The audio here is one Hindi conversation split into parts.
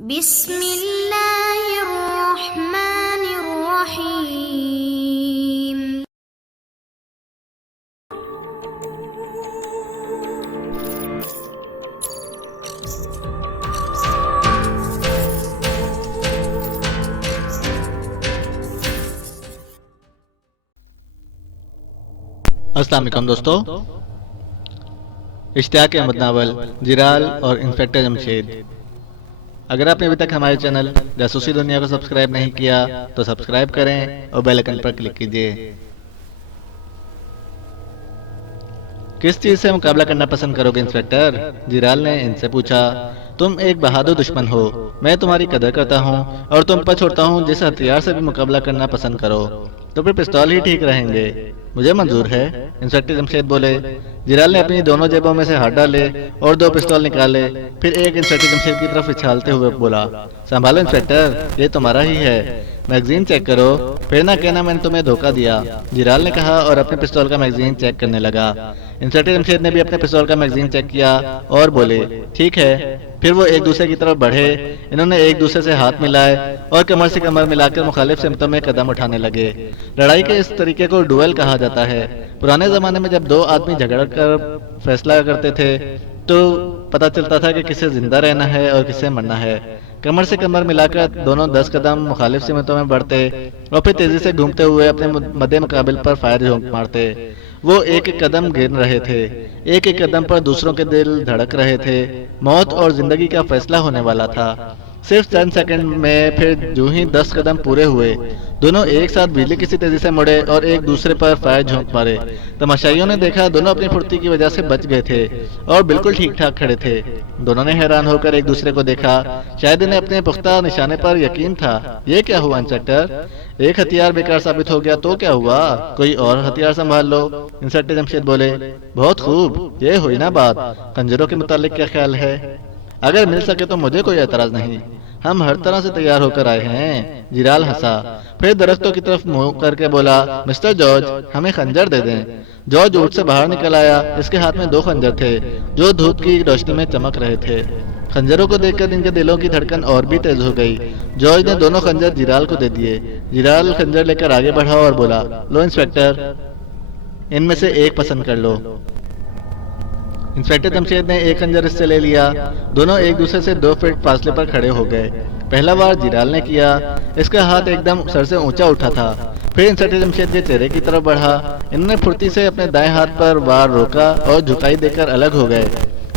बिस्मिल्लाहिर्रहमानिर्रहीम। अस्सलाम वालेकुम दोस्तों, इश्तियाक अहमद नावल जिराल और इंस्पेक्टर जमशेद। अगर आपने अभी तक हमारे चैनल जासूसी दुनिया को सब्सक्राइब नहीं किया तो सब्सक्राइब करें और बेल आइकन पर क्लिक कीजिए। किस चीज से मुकाबला करना पसंद करोगे इंस्पेक्टर? जिराल ने इनसे पूछा। तुम एक बहादुर दुश्मन हो, मैं तुम्हारी कदर करता हूँ और तुम पर छोड़ता हूँ जिस हथियार से भी मुकाबला करना पसंद करो तो फिर पिस्तौल ही ठीक रहेंगे। मुझे मंजूर है, इंस्पेक्टर जमशेद बोले। जिराल ने अपनी दोनों जेबों में से हाथ डाले और 2 पिस्तौल निकाले। फिर एक इंस्पेक्टर जमशेद की तरफ उछालते हुए बोला, संभालो इंस्पेक्टर, ये तुम्हारा ही है, मैगजीन चेक करो, फिर ना कहना मैंने तुम्हें धोखा दिया। जिराल ने कहा और अपने पिस्तौल का मैगजीन चेक करने लगा। इंस्पेक्टर जमशेद ने भी अपने पिस्तौल का मैगजीन चेक किया और बोले, ठीक है। फिर वो एक दूसरे की तरफ बढ़े। इन्होंने एक दूसरे से हाथ मिलाए और कमर से कमर मिलाकर मुखालिफ सिमतों में कदम उठाने लगे। लड़ाई के इस तरीके को डुएल कहा जाता है। पुराने जमाने में जब 2 आदमी झगड़ कर फैसला करते थे तो पता चलता था कि किसे जिंदा रहना है और किसे मरना है। कमर से कमर मिलाकर दोनों 10 कदम मुखालिफ सिमतों में बढ़ते और फिर तेजी से घूमते हुए अपने मद्दे मुकाबिल पर फायर झोंक मारते। वो एक एक कदम गिर रहे थे, एक एक कदम पर दूसरों के दिल धड़क रहे थे। मौत और जिंदगी का फैसला होने वाला था। सिर्फ चंद सेकंड में फिर जो ही 10 कदम पूरे हुए, दोनों एक साथ बिजली की सी तेजी से मुड़े और एक दूसरे पर फायर झोंक मारे। तमाशाइयों ने देखा दोनों अपनी फुर्ती की वजह से बच गए थे और बिल्कुल ठीक ठाक खड़े थे। दोनों ने हैरान होकर एक दूसरे को देखा। शायद इन्हें अपने पुख्ता निशाने पर यकीन था। ये क्या हुआ इंस्पेक्टर? एक हथियार बेकार साबित हो गया तो क्या हुआ? कोई और हथियार संभाल लो, इंस्पेक्टर जमशेद बोले। बहुत खूब, ये हुई ना बात। खंजरों के मुतालिक क्या ख्याल है? अगर मिल सके तो मुझे कोई एतराज नहीं, हम हर तरह से तैयार होकर आए हैं। जिराल हंसा, फिर दरख्तों की तरफ मुंह करके बोला, मिस्टर जॉर्ज, हमें खंजर दे दें। जॉर्ज ऊंट से बाहर निकल आया। इसके हाथ में 2 खंजर थे जो धूप की रोशनी में चमक रहे थे। खंजरों को देखकर इनके दिलों की धड़कन और भी तेज हो गई। जॉर्ज ने दोनों खंजर जिराल को दे दिए। जिराल खंजर लेकर आगे बढ़ा और बोला, लो इंस्पेक्टर, इनमें से एक पसंद कर लो। इंस्पेक्टर जमशेद ने एक खंजर इससे ले लिया। दोनों एक दूसरे से 2 फीट फासले पर खड़े हो गए। पहला वार जिराल ने किया। इसका हाथ एकदम सर से ऊंचा उठा था। फिर इंस्पेक्टर जमशेद के चेहरे की तरफ बढ़ा। इन्होंने फुर्ती से अपने दाएं हाथ पर वार रोका और झुकाई देकर अलग हो गए।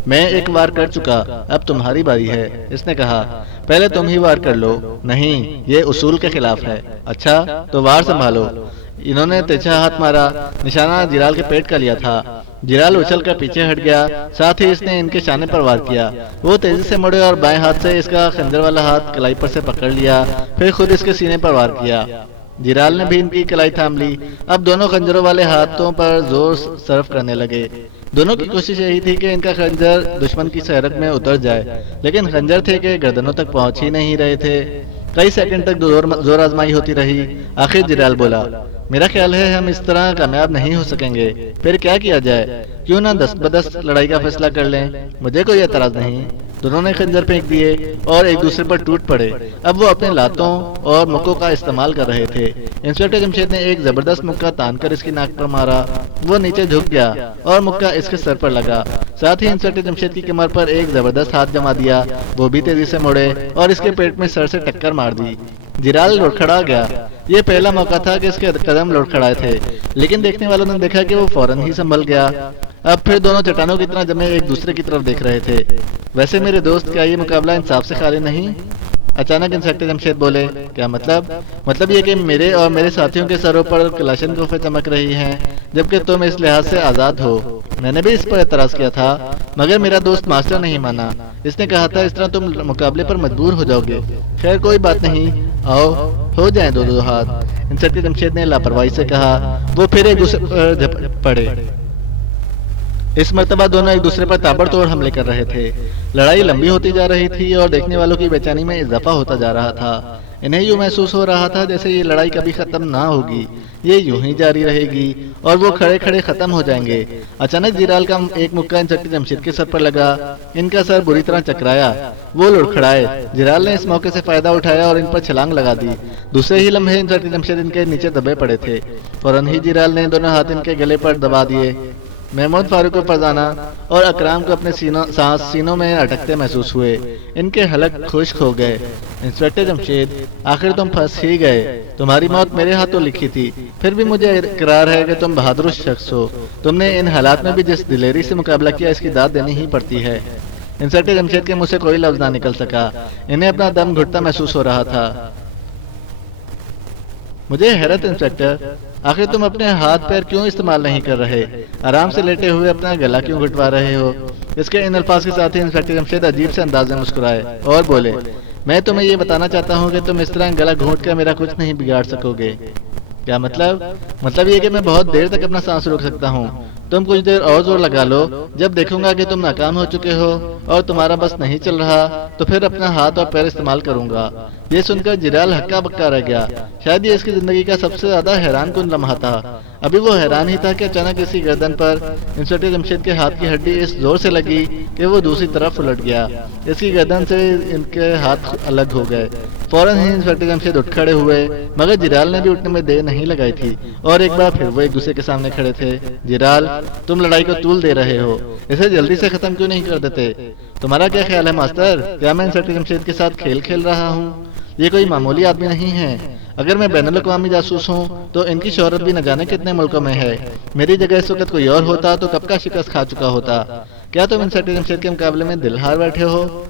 मैं एक वार कर चुका, अब तुम्हारी बारी है, इसने कहा। पहले तुम ही वार कर लो। नहीं, ये उसूल के खिलाफ है। अच्छा, तो वार संभालो। इन्होंने तिरछा हाथ मारा। निशाना जिराल के पेट का लिया था। जिराल उछलकर पीछे हट गया। साथ ही इसने इनके शाने पर वार किया। वो तेजी से मुड़े और बाएं हाथ से इसका खंजर वाला हाथ कलाई पर से पकड़ लिया। फिर खुद इसके सीने पर वार किया। जिराल ने भी इनकी कलाई थाम ली। अब दोनों खंजरों वाले हाथों पर जोर सर्फ करने लगे। दोनों की कोशिश यही थी कि इनका खंजर दुश्मन की सड़क में उतर जाए, लेकिन खंजर थे कि गर्दनों तक पहुंच ही नहीं रहे थे। कई सेकंड तक जोर आजमाई होती रही। आखिर जिराल बोला, मेरा ख्याल है हम इस तरह कामयाब नहीं हो सकेंगे। फिर क्या किया जाए? क्यों ना 10 ब-10 लड़ाई का फैसला कर लें? मुझे कोई एतराज नहीं। दोनों ने खंजर फेंक दिए और एक दूसरे पर टूट पड़े। अब वो अपने लातों और मुक्कों का इस्तेमाल कर रहे थे। इंस्पेक्टर जमशेद ने एक जबरदस्त मुक्का तानकर इसकी नाक पर मारा। वो नीचे झुक गया और मुक्का इसके सर पर लगा। साथ ही इंस्पेक्टर जमशेद की कमर पर एक जबरदस्त हाथ जमा दिया। वो भी तेजी से मुड़े और इसके पेट में सर से टक्कर मार दी। जिराल लुढ़खड़ा गया। ये पहला मौका था कि इसके कदम लुढ़खड़ाए थे, लेकिन देखने वालों ने देखा कि वो फौरन ही संभल गया। अब फिर दोनों चट्टानों की तरह जमे एक दूसरे की तरफ देख रहे थे। वैसे मेरे दोस्त, क्या ये मुकाबला इंसाफ से खाली नहीं? अचानक इंस्पेक्टर जमशेद बोले, क्या मतलब ये कि मेरे और मेरे साथियों के सरों पर कलाशनकोफें चमक रही हैं, जबकि तुम इस लिहाज से आजाद हो। मैंने भी इस पर एतराज किया था, मगर मेरा दोस्त मास्टर नहीं माना। इसने कहा था इस तरह तुम मुकाबले पर मजबूर हो जाओगे। खैर कोई बात नहीं, आओ हो जाए 2-2 हाथ, इंस्पेक्टर जमशेद ने लापरवाही से कहा। वो फिर एक दूसरे पर झपट पड़े। इस मर्तबा दोनों एक दूसरे पर ताबड़तोड़ हमले कर रहे थे। लड़ाई लंबी होती जा रही थी और देखने वालों की बेचैनी में इजाफा होता जा रहा था। इन्हें यूं महसूस हो रहा था जैसे ये लड़ाई कभी खत्म ना होगी, ये यूं ही जारी रहेगी और वो खड़े खड़े खत्म हो जाएंगे। अचानक जिराल का एक मुक्का इंस्पेक्टर जमशेद के सर पर लगा। इनका सर बुरी तरह चकराया। वो लुढ़खड़ाए। जिराल ने इस मौके से फायदा उठाया और इन पर छलांग लगा दी। दूसरे ही लम्हे इंस्पेक्टर जमशेद इनके नीचे दबे पड़े थे। फौरन ही जिराल ने दोनों हाथ इनके गले पर दबा दिए। महमूद फारूक को फरजाना और अकराम को अपने सीनों में अटकते महसूस हुए। इनके हलक खुश्क हो गए। इंस्पेक्टर जमशेद, आखिर तुम फंस ही गए। तुम्हारी मौत मेरे हाथों लिखी थी, फिर भी मुझे इकरार है कि तुम बहादुर शख्स हो। तुमने इन हालात में भी जिस दिलेरी से मुकाबला किया, इसकी दाद देनी ही पड़ती है। इंस्पेक्टर जमशेद के मुंह से कोई लफ्ज ना निकल सका। इन्हें अपना दम घुटता महसूस हो रहा था। मुझे हैरत इंस्पेक्टर, आखिर तुम अपने हाथ पैर क्यों इस्तेमाल नहीं कर रहे? आराम से लेटे हुए अपना गला क्यों घुटवा रहे हो? इसके इन अल्फाज के साथ ही इंस्पेक्टर जमशेद अजीब से अंदाज में मुस्कुराए और बोले, मैं तुम्हें ये बताना चाहता हूँ कि तुम इस तरह गला घोंट कर मेरा कुछ नहीं बिगाड़ सकोगे। क्या मतलब? मतलब ये कि मैं बहुत देर तक अपना सांस रोक सकता हूँ। तुम कुछ देर और जोर लगा लो। जब देखूंगा कि तुम नाकाम हो चुके हो और तुम्हारा बस नहीं चल रहा, तो फिर अपना हाथ और पैर इस्तेमाल करूंगा। ये सुनकर जिराल हक्का बक्का रह गया। शायद ये इसकी जिंदगी का सबसे ज्यादा हैरान कुन लम्हा था। अभी वो हैरान ही था कि अचानक इसकी गर्दन पर इंस्पेक्टर जमशेद के हाथ की हड्डी इस जोर से लगी कि वो दूसरी तरफ उलट गया। इसकी गर्दन से इनके हाथ अलग हो गए। फौरन ही इंस्पेक्टर जमशेद उठ खड़े हुए, मगर जिराल ने भी उठने में देर नहीं लगाई थी और एक बार फिर वो एक दूसरे के सामने खड़े थे। जिराल, तुम लड़ाई को तूल दे रहे हो, इसे जल्दी से खत्म क्यों नहीं कर देते? तुम्हारा क्या ख्याल है मास्टर? क्या मैं इंस्पेक्टर जमशेद के साथ खेल खेल रहा हूँ? ये कोई मामूली आदमी नहीं है। अगर मैं बैनुल अक़वामी जासूस हूँ तो इनकी शोहरत भी न जाने कितने मुल्कों में है। मेरी जगह इस वक्त कोई और होता तो कब का शिकस्त खा चुका होता। क्या तुम इंस्पेक्टर जमशेद के मुकाबले में दिल हार बैठे हो?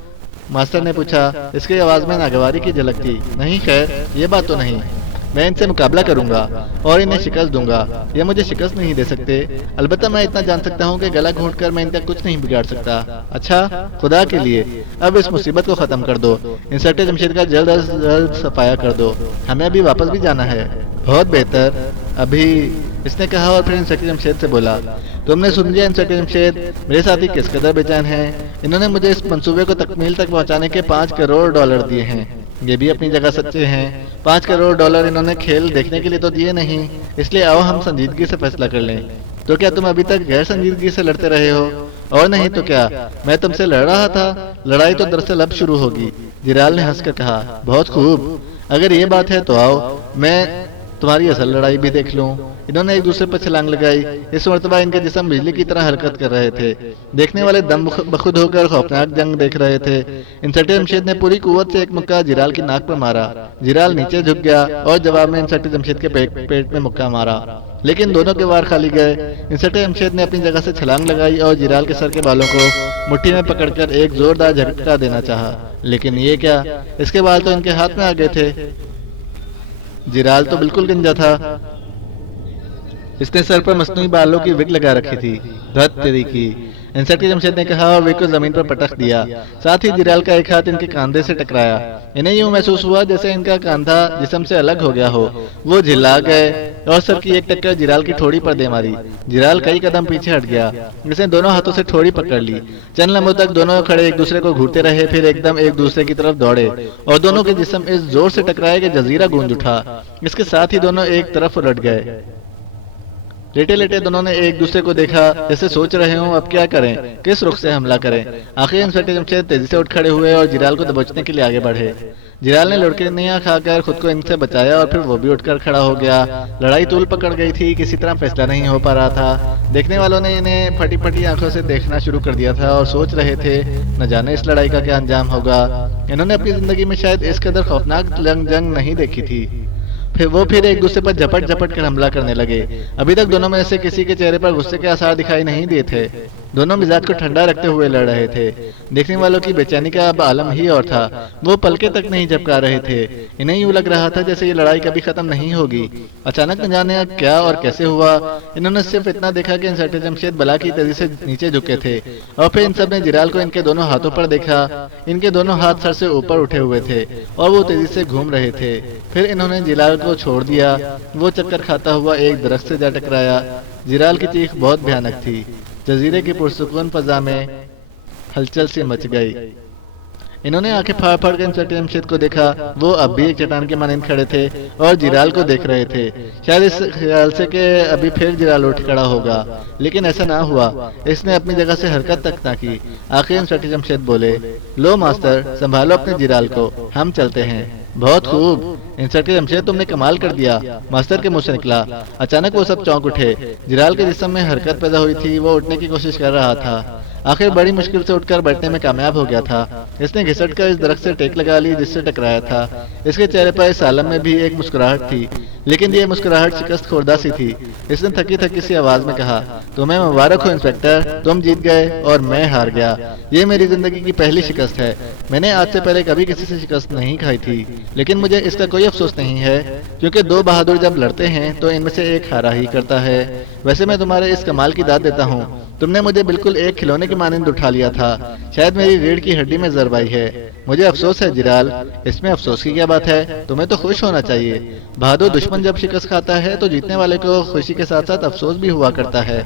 मास्टर ने पूछा। इसकी आवाज में नागवारी की झलक थी। नहीं खैर, ये बात तो नहीं। मैं इनसे मुकाबला करूंगा और इन्हें शिकस्त दूंगा। ये मुझे शिकस्त नहीं दे सकते। अलबत्ता मैं इतना जान सकता हूँ कि गला घोंटकर मैं इनका कुछ नहीं बिगाड़ सकता। अच्छा, खुदा के लिए अब इस मुसीबत को खत्म कर दो। इंस्पेक्टर जमशेद का जल्द अज जल्द सफाया कर दो। हमें अभी वापस भी जाना है। बहुत बेहतर, अभी, इसने कहा और फिर इंस्पेक्टर जमशेद से बोला, तुमने सुन लिया इंस्पेक्टर जमशेद, मेरे साथी किस कदर बेचैन हैं। इन्होंने मुझे इस मंसूबे को तकमील तक पहुंचाने के 5 करोड़ डॉलर दिए हैं। ये भी अपनी जगह सच्चे हैं। 5 करोड़ डॉलर इन्होंने खेल देखने के लिए तो दिए नहीं, इसलिए आओ हम संजीदगी से फैसला कर लें। तो क्या तुम अभी तक गैर संजीदगी से लड़ते रहे हो? और नहीं तो क्या, मैं तुमसे लड़ रहा था। लड़ाई तो दरअसल अब शुरू होगी। जिराल ने हंसकर कहा, बहुत खूब, अगर ये बात है तो आओ, मैं तुम्हारी असल लड़ाई भी देख लूं। इन्होंने एक दूसरे पर छलांग लगाई। इस मर्तबा इनके जिस्म बिजली की तरह हरकत कर रहे थे। देखने वाले दम बखुद होकर खौफनाक जंग देख रहे थे। इंस्पेक्टर जमशेद ने पूरी कुव्वत से एक मुक्का जिराल की नाक पर मारा। जिराल नीचे झुक गया और जवाब में इंस्पेक्टर जमशेद के पेट में मुक्का मारा, लेकिन दोनों के वार खाली गए। इंस्पेक्टर जमशेद ने अपनी जगह से छलांग लगाई और जिराल के सर के बालों को मुट्ठी में पकड़कर एक जोरदार झटका देना चाहा, लेकिन ये क्या, इसके बाल तो इनके हाथ में आ गए थे। जिराल तो बिल्कुल गंजा था। इसने सर पर मसनूई बालों की विग लगा रखी थी। धत तेरी की, इंस्पेक्टर जमशेद ने कहा और विग को जमीन पर पटक दिया। साथ ही जिराल का एक हाथ इनके कंधे से टकराया। इन्हें यूं महसूस हुआ जैसे इनका कंधा जिस्म से अलग हो गया हो। वो झिल्ला गए और सर की एक टक्कर जिराल की ठोड़ी पर दे मारी। जिराल कई कदम पीछे हट गया। इसने दोनों हाथों से ठोड़ी पकड़ ली। चंद लम्हों तक दोनों खड़े एक दूसरे को घूरते रहे, फिर एकदम एक दूसरे की तरफ दौड़े और दोनों के जिस्म इस जोर से टकराए कि जजीरा गूंज उठा। इसके साथ ही दोनों एक तरफ उलट गए। लेटे लेटे दोनों ने एक दूसरे को देखा, जैसे सोच रहे हो अब क्या करें, किस रुख से हमला करें। आखिर इंस्पेक्टर जमशेद तेजी से उठ खड़े हुए और जिराल को दबोचने के लिए आगे बढ़े। जिराल ने लुढ़कनियां खाकर खुद को इनसे बचाया और फिर वो भी उठकर खड़ा हो गया। लड़ाई तूल पकड़ गई थी, किसी तरह फैसला नहीं हो पा रहा था। देखने वालों ने इन्हें फटी फटी आंखों से देखना शुरू कर दिया था और सोच रहे थे न जाने इस लड़ाई का क्या अंजाम होगा। इन्होंने अपनी जिंदगी में शायद इस कदर खौफनाक जंग नहीं देखी थी। फिर एक दूसरे पर झपट झपट कर हमला करने लगे। अभी तक दोनों में से किसी के चेहरे पर गुस्से के आसार दिखाई नहीं दिए थे। दोनों मिजाज को ठंडा रखते हुए लड़ रहे थे। देखने वालों की बेचैनी का अब आलम ही और था। वो पलके तक नहीं झपका रहे थे। इन्हें यूं लग रहा था जैसे ये लड़ाई कभी खत्म नहीं होगी। अचानक न जाने क्या और कैसे हुआ, इन्होंने सिर्फ इतना देखा कि इंस्पेक्टर जमशेद बला की तेजी से नीचे झुके थे और फिर इन सब ने जिराल को इनके दोनों हाथों पर देखा। इनके दोनों हाथ सर से ऊपर उठे हुए थे और वो तेजी से घूम रहे थे। फिर इन्होंने जिराल को छोड़ दिया। वो चक्कर खाता हुआ एक दरख्त से जा टकराया। जिराल की चीख बहुत भयानक थी। जजीरे की पुरसुकून फजा में हलचल सी मच गई। इन्होंने आंखें फाड़ फाड़ कर इंस्पेक्टर जमशेद को देखा। वो अब भी एक चट्टान के मानंद खड़े थे और जिराल को देख रहे थे, शायद इस ख्याल से कि अभी फिर जिराल उठ खड़ा होगा, लेकिन ऐसा ना हुआ। इसने अपनी जगह से हरकत तक ना की। आखिर इंस्पेक्टर जमशेद बोले, लो मास्टर, संभालो अपने जिराल को, हम चलते हैं। बहुत खूब इंस्पेक्टर जमशेद, तुमने कमाल कर दिया, मास्टर के मुंह से निकला। अचानक वो सब चौंक उठे। जिराल के जिस्म में हरकत पैदा हुई थी, वो उठने की कोशिश कर रहा था। आखिर बड़ी मुश्किल से उठकर बैठने में कामयाब हो गया था। इसने घिसट कर इस दरख्त से टेक लगा ली जिससे टकराया था। इसके चेहरे पर इस आलम में भी एक मुस्कुराहट थी, लेकिन ये मुस्कुराहट शिकस्त खोरदा सी थी। इसने थकी थकी सी आवाज में कहा, तुम्हें मुबारक हो इंस्पेक्टर, तुम जीत गए और मैं हार गया। ये मेरी जिंदगी की पहली शिकस्त है। मैंने आज से पहले कभी किसी से शिकस्त नहीं खाई थी, लेकिन मुझे इसका कोई अफसोस नहीं है, क्योंकि दो बहादुर जब लड़ते हैं तो इनमें से एक हारा ही करता है। वैसे मैं तुम्हारे इस कमाल की दाद देता हूँ, तुमने मुझे बिल्कुल एक खिलौने के मानंद उठा लिया था। शायद मेरी रीढ़ की हड्डी में जरब आई है। मुझे अफसोस है जिराल, इसमें अफसोस की क्या बात है, तुम्हें तो खुश होना चाहिए। बहादुर दुश्मन जब शिकस्त खाता है तो जीतने वाले को खुशी के साथ साथ अफसोस भी हुआ करता है।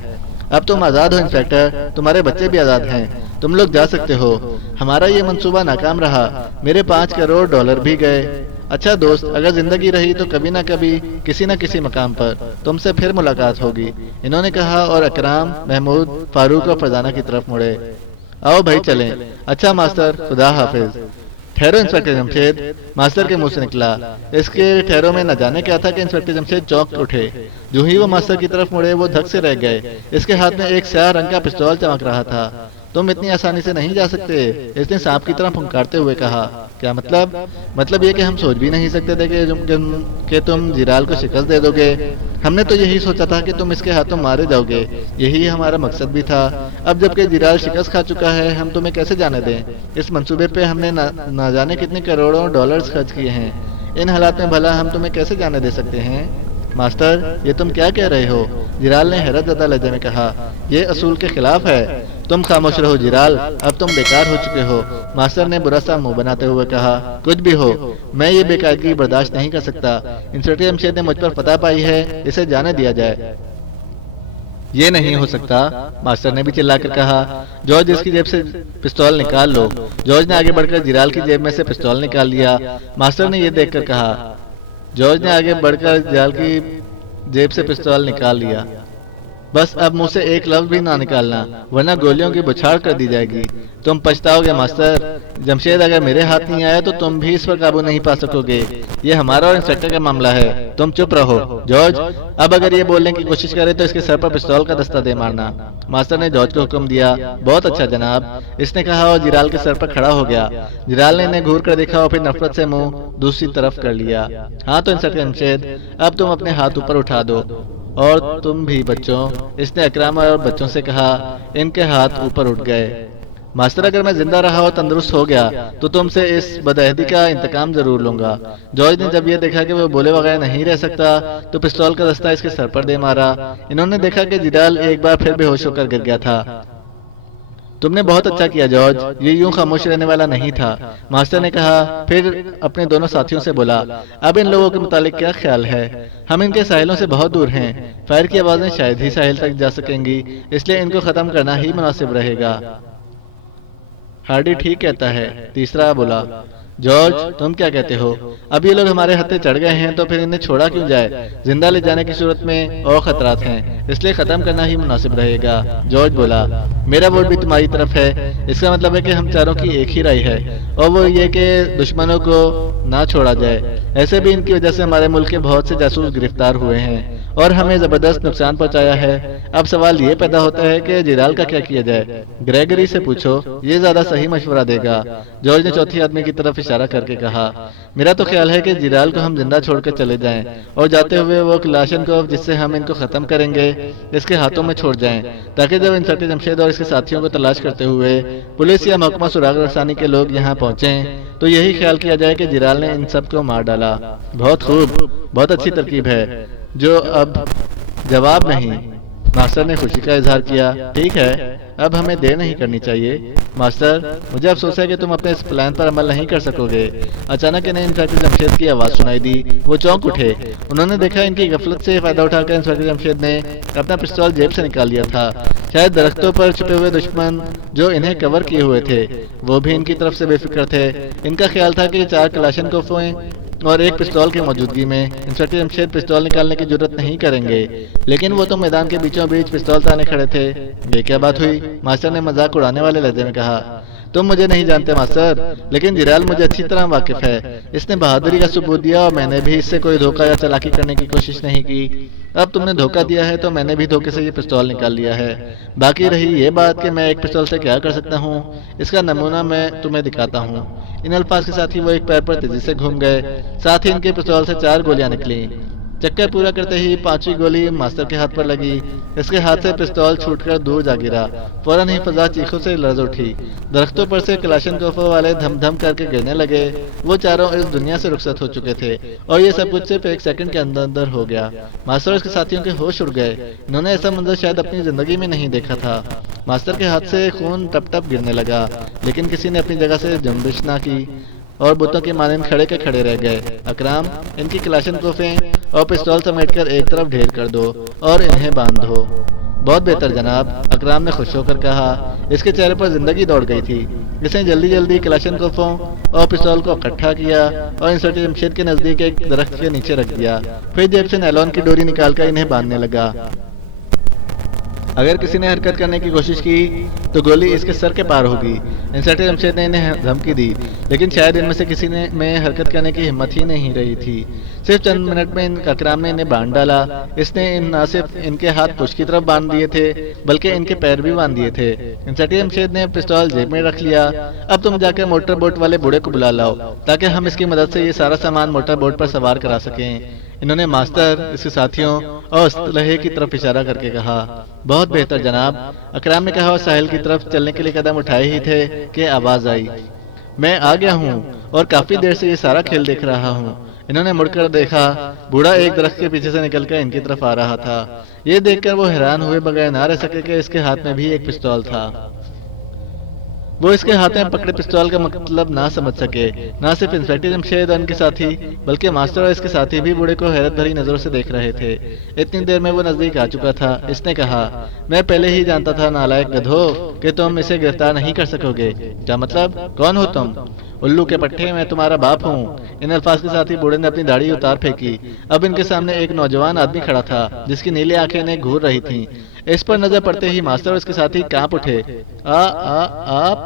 अब तुम आजाद हो इंस्पेक्टर, तुम्हारे बच्चे भी आजाद हैं, तुम लोग जा सकते हो। हमारा ये मंसूबा नाकाम रहा, मेरे $5 करोड़ भी गए। अच्छा दोस्त, अगर जिंदगी रही तो कभी ना कभी किसी न किसी मकाम पर तुमसे फिर मुलाकात होगी, इन्होंने कहा और अकराम, महमूद, फारूक और फरजाना की तरफ मुड़े। आओ भाई चलें। अच्छा मास्टर, खुदा हाफिज। ठहरो इंस्पेक्टर जमशेद, मास्टर के मुंह से निकला। इसके ठहरों में न जाने क्या था कि इंस्पेक्टर जमशेद चौंक उठे। जो ही वो मास्टर की तरफ मुड़े वो धक से रह गए। इसके हाथ में एक स्याह रंग का पिस्तौल चमक रहा था। तुम इतनी आसानी से नहीं जा सकते, इसने सांप की तरह फुंकारते हुए कहा। क्या मतलब? मतलब ये कि हम सोच भी नहीं सकते थे कि तुम जिराल को शिकस्त दे दोगे। हमने तो यही सोचा था कि तुम इसके हाथों मारे जाओगे, यही हमारा मकसद भी था। अब जबकि जिराल शिकस्त खा चुका है, हम तुम्हें कैसे जाने दें? इस मंसूबे पे हमने ना जाने कितने करोड़ों डॉलर्स खर्च किए हैं। इन हालात में भला हम तुम्हें कैसे जाने दे सकते हैं? मास्टर, ये तुम क्या कह रहे हो? जिराल ने हैरत ज़दा लहजे में कहा। ये असूल के खिलाफ है। तुम खामोश रहो जिराल, अब तुम बेकार हो चुके हो, मास्टर ने बुरा सा मुंह बनाते हुए कहा। कुछ भी हो, मैं ये बेकायदगी बर्दाश्त नहीं कर सकता। इंस्पेक्टर जमशेद ने मुझ पर फतह पाई है, इसे जाने दिया जाए। ये नहीं हो सकता, मास्टर ने भी चिल्लाकर कहा। जॉर्ज, इसकी जेब से पिस्तौल निकाल लो। जॉर्ज ने आगे बढ़कर जिराल की जेब में से पिस्तौल निकाल लिया। मास्टर ने यह देखकर कहा। जॉर्ज ने आगे बढ़कर जिराल की जेब से पिस्तौल निकाल लिया। बस अब मुंह से एक लफ्ज भी ना निकालना, वरना गोलियों की बौछार कर दी जाएगी। तुम पछताओगे मास्टर। जमशेद, अगर मेरे हाथ नहीं आया तो तुम भी इस पर काबू नहीं पा सकोगे। ये हमारा और इंस्पेक्टर का मामला है, तुम चुप रहो। जॉर्ज, अब अगर ये बोलने की कोशिश करे तो इसके सर पर पिस्तौल का दस्ता दे मारना। मास्टर ने जॉर्ज को हुक्म दिया। बहुत अच्छा जनाब, इसने कहा और जिराल के सर पर खड़ा हो गया। जिराल ने इन्हें घूर कर देखा और फिर नफरत से मुंह दूसरी तरफ कर लिया। हाँ तो इंस्पेक्टर जमशेद, अब तुम अपने हाथ ऊपर उठा दो, और तुम भी बच्चों, इसने अकराम और बच्चों से कहा। इनके हाथ ऊपर उठ गए। मास्टर, अगर मैं जिंदा रहा और तंदुरुस्त हो गया तो तुमसे इस बदअहदी का इंतकाम जरूर लूंगा। जॉर्ज ने जब यह देखा कि वो बोले बगैर नहीं रह सकता तो पिस्तौल का दस्ता इसके सर पर दे मारा। इन्होंने देखा कि जिराल एक बार फिर बेहोश होकर गिर गया था। तुमने बहुत अच्छा किया जॉर्ज, ये यूं खामोश रहने वाला नहीं था, मास्टर ने कहा। फिर अपने दोनों साथियों से बोला, अब इन लोगों के मुतालिक क्या ख्याल है? हम इनके साहिलों से बहुत दूर हैं, फायर की आवाजें शायद ही साहिल तक जा सकेंगी, इसलिए इनको खत्म करना ही मुनासिब रहेगा। हार्डी ठीक कहता है, तीसरा बोला। जॉर्ज, तुम क्या कहते हो? अब ये लोग हमारे हत्थे चढ़ गए हैं तो फिर इन्हें छोड़ा क्यों जाए? जिंदा ले जाने की सूरत में और खतरात हैं, इसलिए खत्म करना ही मुनासिब रहेगा। जॉर्ज बोला। मेरा वोट भी तुम्हारी तरफ है। इसका मतलब है कि हम चारों की एक ही राय है, और वो ये कि दुश्मनों को ना छोड़ा जाए। ऐसे भी इनकी वजह से हमारे मुल्क के बहुत से जासूस गिरफ्तार हुए हैं और हमें जबरदस्त नुकसान पहुंचाया है। अब सवाल ये पैदा होता है कि जिराल का क्या किया जाए? ग्रेगरी से पूछो, ये ज्यादा सही मशवरा देगा। जॉर्ज ने चौथी आदमी की तरफ इशारा करके कहा। मेरा तो ख्याल है कि जिराल को हम जिंदा छोड़कर चले जाएं और जाते हुए वो क्लाशन को जिससे हम इनको खत्म करेंगे इसके हाथों में छोड़ जाएं, ताकि जब इंस्पेक्टर जमशेद और इसके साथियों को तलाश करते हुए पुलिस या महकमा सुराग रसानी के लोग यहाँ पहुंचे तो यही ख्याल किया जाए कि जिराल ने इन सब को मार डाला। बहुत खूब, बहुत अच्छी तरकीब है। जो अब जवाब नहीं, मास्टर ने खुशी का इजहार किया। ठीक है, अब हमें देर नहीं करनी चाहिए। मास्टर, मुझे अफसोस है कि तुम अपने इस प्लान पर अमल नहीं कर सकोगे। अचानक इन्हें इंस्पेक्टर जमशेद की आवाज सुनाई दी। वो चौंक उठे। उन्होंने देखा इनकी गफलत से फायदा उठाकर इंस्पेक्टर जमशेद ने अपना पिस्तौल जेब से निकाल लिया था। शायद दरख्तों पर छिपे हुए दुश्मन जो इन्हें कवर किए हुए थे वो भी इनकी तरफ से बेफिक्र थे। इनका ख्याल था कि 4 कलाशनकोफ़ें और एक पिस्तौल की मौजूदगी में इंस्पेक्टर जमशेद पिस्तौल निकालने की जरूरत नहीं करेंगे, लेकिन वो तो मैदान के बीचों बीच पिस्तौल ताने खड़े थे। ये क्या बात हुई? मास्टर ने मजाक उड़ाने वाले लहजे में कहा। तुम मुझे नहीं जानते मास्टर, लेकिन जिराल मुझे अच्छी तरह वाकिफ है। इसने बहादुरी का सबूत दिया और मैंने भी इससे कोई धोखा या चालाकी करने की कोशिश नहीं की। अब तुमने धोखा दिया है तो मैंने भी धोखे से ये पिस्तौल निकाल लिया है। बाकी रही ये बात कि मैं एक पिस्तौल से क्या कर सकता हूँ, इसका नमूना मैं तुम्हें दिखाता हूँ। इन अल्फाज के साथ ही वो एक पैर पर तेजी से घूम गए। साथ ही इनके पिस्तौल से 4 गोलियां निकली। चक्कर पूरा करते ही 5वीं गोली मास्टर के हाथ पर लगी। इसके हाथ से पिस्तौल छूटकर दूर जा गिरा। फौरन ही फजा चीखों से लर्ज उठी। दरख्तों पर से कलाशनकोफ़ों वाले धम धम करके गिरने लगे। वो चारों इस दुनिया से रुखसत हो चुके थे और ये सब कुछ सिर्फ 1 सेकंड के अंदर अंदर हो गया। मास्टर और उसके साथियों के होश उड़ गए। इन्होंने ऐसा मंजर शायद अपनी जिंदगी में नहीं देखा था। मास्टर के हाथ से खून टप टप गिरने लगा, लेकिन किसी ने अपनी जगह से जंबिश ना की और बुतों के मानंद खड़े के खड़े रह गए। अकराम, इनकी कलाशनकोफ़ें और पिस्तौल समेटकर एक तरफ ढेर कर दो और इन्हें बांध दो। बहुत बेहतर जनाब, अकराम ने खुश होकर कहा। इसके चेहरे पर जिंदगी दौड़ गई थी। इसने जल्दी जल्दी कलाशनकोफ़ों और पिस्तौल को इकट्ठा किया और इंस्पेक्टर जमशेद के नजदीक एक दरख्त के नीचे रख दिया। फिर जेब से नैलॉन की डोरी निकालकर इन्हें बांधने लगा। अगर किसी ने हरकत करने की कोशिश की तो गोली इसके सर के पार होगी। इंस्पेक्टर जमशेद ने इन्हें धमकी दी, लेकिन शायद इनमें से किसी ने में हरकत करने की हिम्मत ही नहीं रही थी। सिर्फ चंद मिनट में अकराम ने इन्हें बांध डाला। इसने न सिर्फ इनके हाथ पुश की तरफ बांध दिए थे, बल्कि इनके पैर भी बांध दिए थे। इंस्पेक्टर जमशेद ने पिस्तौल जेब में रख लिया। अब तुम जाकर मोटर बोट वाले बूढ़े को बुला लाओ, ताकि हम इसकी मदद से ये सारा सामान मोटर बोट पर सवार करा सकें। इन्होंने मास्टर, इसके साथियों और लहे की तरफ इशारा करके कहा। बहुत बेहतर जनाब, अकराम ने कहा और साहिल की तरफ चलने के लिए कदम उठाए ही थे कि आवाज आई। मैं आ गया हूँ और काफी देर से ये सारा खेल देख रहा हूँ। इन्होंने मुड़कर देखा। बूढ़ा एक दरख्त के पीछे से निकलकर इनकी तरफ आ रहा था। ये देखकर वो हैरान हुए बगैर ना रह सके कि इसके हाथ में भी एक पिस्तौल था। वो इसके हाथ में पकड़े पिस्तौल का मतलब ना समझ सके। ना सिर्फ इंस्पेक्टर जमशेद और उनके साथी, बल्कि मास्टर और इसके साथी भी बूढ़े को हैरत भरी नजरों से देख रहे थे। इतनी देर में वो नजदीक आ चुका था। इसने कहा, मैं पहले ही जानता था नालायक गधो कि तुम इसे गिरफ्तार नहीं कर सकोगे। क्या मतलब? कौन हो तुम? उल्लू के पट्टे, मैं तुम्हारा बाप हूँ। इन अल्फाज के साथ ही बूढ़े ने अपनी दाढ़ी उतार फेंकी। अब इनके सामने एक नौजवान आदमी खड़ा था जिसकी नीली आंखें इन्हें घूर रही थीं। इस पर नजर पड़ते ही मास्टर और इसके साथी कांप उठे। आप?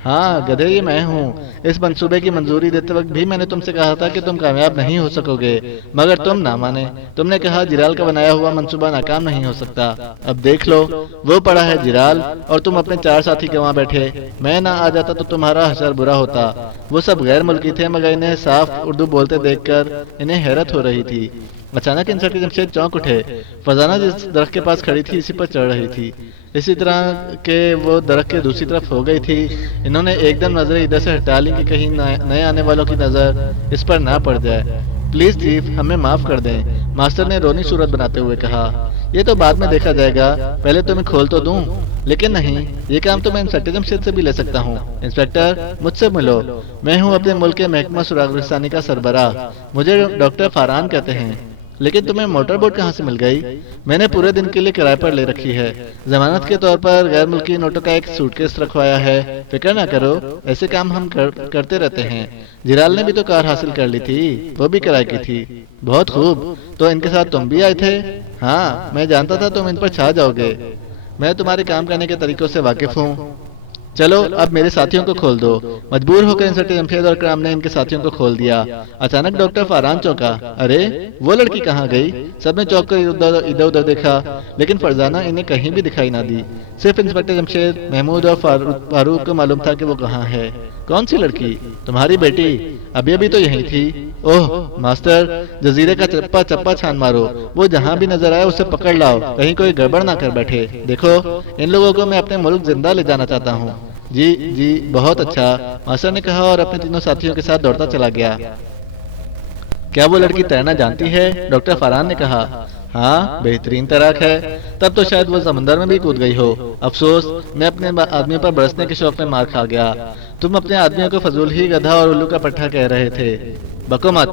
हाँ गधे, ये मैं हूँ। इस मंसूबे की मंजूरी देते वक्त भी मैंने तुमसे कहा था कि तुम कामयाब नहीं हो सकोगे, मगर तुम ना माने। तुमने कहा जिराल का बनाया हुआ मंसूबा नाकाम नहीं हो सकता। अब देख लो, वो पड़ा है जिराल और तुम अपने 4 साथी गंवा बैठे। मैं ना आ जाता तो तुम्हारा हशर बुरा होता। वो सब गैर मुल्की थे, मगर इन्हें साफ उर्दू बोलते देखकर इन्हें हैरत हो रही थी। अचानक इंस्पेक्टर जमशेद चौंक उठे। फरजाना जिस दरख्त के पास खड़ी थी इसी पर चढ़ रही थी। इसी तरह के वो दरख्त के दूसरी तरफ हो गई थी। इन्होंने एकदम नजरें इधर से हटा ली कि कहीं नए आने वालों की नजर इस पर ना पड़ जाए। प्लीज चीफ, हमें माफ कर दें, मास्टर ने रोनी सूरत बनाते हुए कहा। ये तो बाद में देखा जाएगा, पहले तुम्हें खोल तो दूं। लेकिन नहीं, ये काम तो मैं इंस्पेक्टर जमशेद से भी ले सकता हूँ। इंस्पेक्टर, मुझसे मिलो। मैं हूँ अपने मुल्क के महकमा सुरागरसानी का सरबराह। मुझे डॉक्टर फारान कहते हैं। लेकिन तुम्हें मोटर बोट कहाँ से मिल गई? मैंने पूरे दिन के लिए किराए पर ले रखी है। जमानत के तौर पर गैर मुल्की नोटों का एक सूटकेस रखवाया है। फिक्र ना करो, ऐसे काम हम करते रहते हैं। जिराल ने भी तो कार हासिल कर ली थी, वो भी किराए की थी। बहुत खूब, तो इनके साथ तुम भी आए थे? हाँ, मैं जानता था तुम इन पर छा जाओगे। मैं तुम्हारे काम करने के तरीकों से वाकिफ हूँ। चलो अब मेरे साथियों को खोल दो। मजबूर होकर इंस्पेक्टर जमशेद और अकराम ने इनके साथियों को खोल दिया। अचानक डॉक्टर फारान चौंका। अरे, वो लड़की कहाँ गई? सबने चौंक कर इधर उधर देखा, लेकिन फरजाना इन्हें कहीं भी दिखाई ना दी। सिर्फ इंस्पेक्टर जमशेद, महमूद और फारूक को मालूम था कि वो कहाँ है। कौन सी लड़की? तुम्हारी बेटी, अभी अभी तो यही थी। ओह मास्टर, जजीरे का चप्पा चप्पा छान मारो। वो जहाँ भी नजर आए उसे पकड़ लाओ, कहीं कोई गड़बड़ ना कर बैठे। देखो, इन लोगों को मैं अपने मुल्क जिंदा ले जाना चाहता हूँ। जी जी, बहुत अच्छा, मास्टर ने कहा और अपने तीनों साथियों के साथ दौड़ता चला गया। क्या वो लड़की तैरना जानती है? डॉक्टर फरहान ने कहा। हाँ, बेहतरीन तैराक है। तब तो शायद वो समंदर में भी कूद गई हो। अफसोस, मैं अपने आदमियों पर बरसने के शौक में मार खा गया। तुम अपने आदमियों को फजूल ही गधा और उल्लू का पट्टा कह रहे थे। बको मत।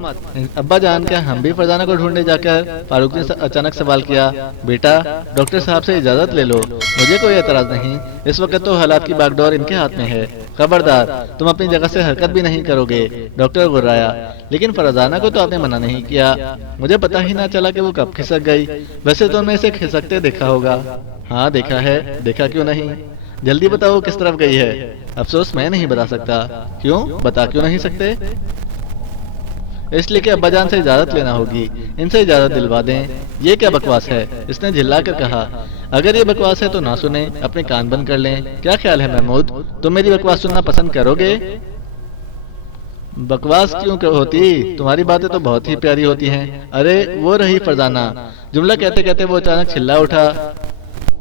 अब्बा जान, क्या हम भी फरजाना को ढूंढने जाकर? फारूक ने अचानक सवाल किया। बेटा, डॉक्टर साहब से इजाजत ले लो, मुझे कोई एतराज नहीं। इस वक्त तो हालात की बागडोर इनके हाथ में है। खबरदार, तुम अपनी जगह से हरकत भी नहीं करोगे, डॉक्टर गुर्राया। लेकिन फरजाना को तो आपने मना नहीं किया। मुझे पता ही ना चला कि वो कब खिसक गई। वैसे तो मैं इसे खिसकते देखा होगा। हाँ देखा है, देखा क्यों नहीं। जल्दी बताओ किस तरफ गई है। अफसोस मैं नहीं बता सकता। क्यों, बता क्यों नहीं सकते? इसलिए कि अब्बाजान से इजाजत लेना होगी। इनसे इजाजत दिलवा दें। ये क्या बकवास है, इसने झिल्लाकर कहा। अगर ये बकवास है तो ना सुने, अपने कान बंद कर लें। क्या ख्याल है महमूद, तुम मेरी बकवास सुनना पसंद करोगे? बकवास क्यों होती, तुम्हारी बातें तो बहुत ही प्यारी होती हैं। अरे वो रही फरजाना। जुमला कहते कहते वो अचानक चिल्ला उठा।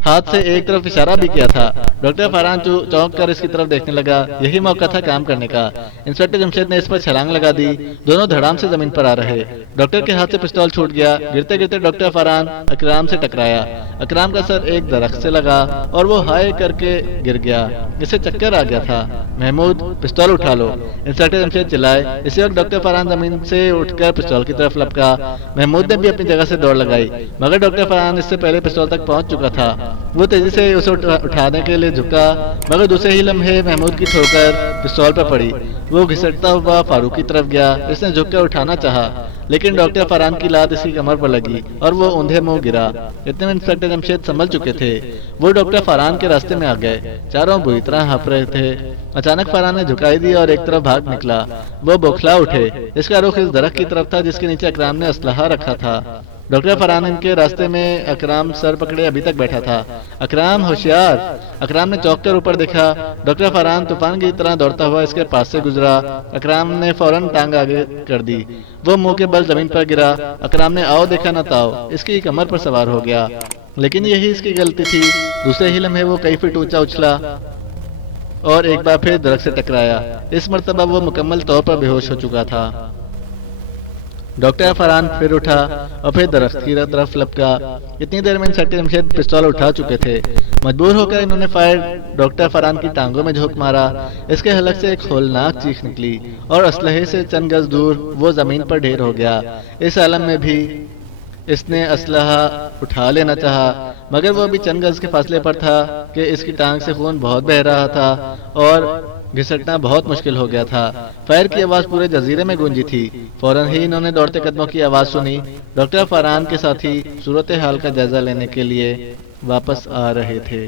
हाथ से एक तरफ इशारा भी किया था। डॉक्टर फरहान चौंक कर इसकी तरफ देखने लगा। यही मौका था काम करने का। इंस्पेक्टर जमशेद ने इस पर छलांग लगा दी। दोनों धड़ाम से जमीन पर आ रहे। डॉक्टर के हाथ से पिस्तौल छूट गया। गिरते गिरते डॉक्टर फरहान अकराम से टकराया। अकराम का सर एक दरख्त से लगा और वो हाय करके गिर गया। इसे चक्कर आ गया था। महमूद, पिस्तौल उठा लो, इंस्पेक्टर जमशेद चिल्लाए। इसी वक्त डॉक्टर फरहान जमीन से उठकर पिस्तौल की तरफ लपका। महमूद ने भी अपनी जगह से दौड़ लगाई, मगर डॉक्टर फरहान इससे पहले पिस्तौल तक पहुंच चुका था। वो तेजी से उसे उठाने के लिए झुका, मगर दूसरे ही लम्हे महमूद की ठोकर पिस्तौल पर पड़ी। वो घिसटता हुआ फारूक की तरफ गया। इसने झुककर उठाना चाहा, लेकिन डॉक्टर फरहान की लात इसकी कमर पर लगी और वो ऊंधे मुंह गिरा। इतने में इंस्पेक्टर जमशेद संभल चुके थे। वो डॉक्टर फरहान के रास्ते में आ गए। चारों बुरी तरह हाँफ रहे थे। अचानक फरहान ने झुकाई दी और एक तरफ भाग निकला। वो बौखला उठे। इसका रुख इस दरख्त की तरफ था जिसके नीचे अकराम ने असलहा रखा था। डॉक्टर फरहान इनके रास्ते में अकराम सर पकड़े अभी तक बैठा था। अकराम, होशियार। अकराम ने चौंक कर ऊपर देखा। डॉक्टर फरहान तूफान की तरह दौड़ता हुआ इसके पास से गुजरा। अकराम ने फौरन टांग आगे कर दी। वो मुंह के बल जमीन पर गिरा। अकराम ने आओ देखा न ताओ, इसकी कमर पर सवार हो गया। लेकिन यही इसकी गलती थी। दूसरे ही लम्हे वो कई फीट ऊंचा उछला और एक बार फिर दरख्त से टकराया। इस मर्तबा वो मुकम्मल तौर पर बेहोश हो चुका था। डॉक्टर फरहान फिर उठा और फिर दरख्त की तरफ लपका। इतनी देर में इंस्पेक्टर जमशेद पिस्तौल उठा चुके थे। मजबूर होकर इन्होंने फायर डॉक्टर फरहान की टांगों में झोंक मारा। इसके हलक से एक होलनाक चीख निकली और असलहे से चंद गज दूर वो जमीन पर ढेर हो गया। इस आलम में भी इसने असलहा उठा लेना चाहा, मगर वो भी चंद गज के फासले पर था कि इसकी टांग से खून बहुत बह रहा था और घिसटना बहुत मुश्किल हो गया था। फायर की आवाज पूरे जजीरे में गूंजी थी। फौरन ही इन्होंने दौड़ते कदमों की आवाज सुनी। डॉक्टर फरहान के साथी सूरत हाल का जायजा लेने के लिए वापस आ रहे थे।